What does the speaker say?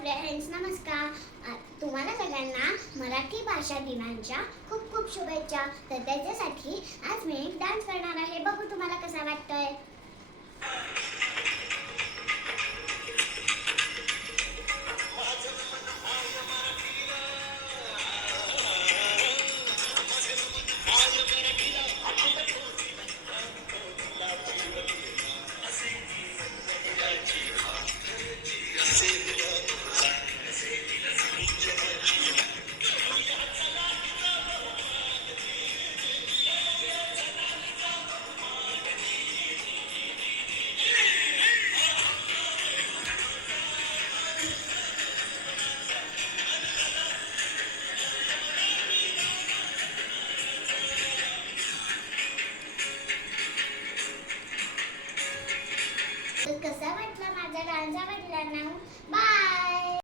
Friends, नमस्कार. तुम्हाला सगळ्यांना मराठी भाषा दिनाच्या खूप खूप शुभेच्छा. तर त्याच्यासाठी आज मी एक डान्स करणार आहे. बघू तुम्हाला कसा वाटतोय.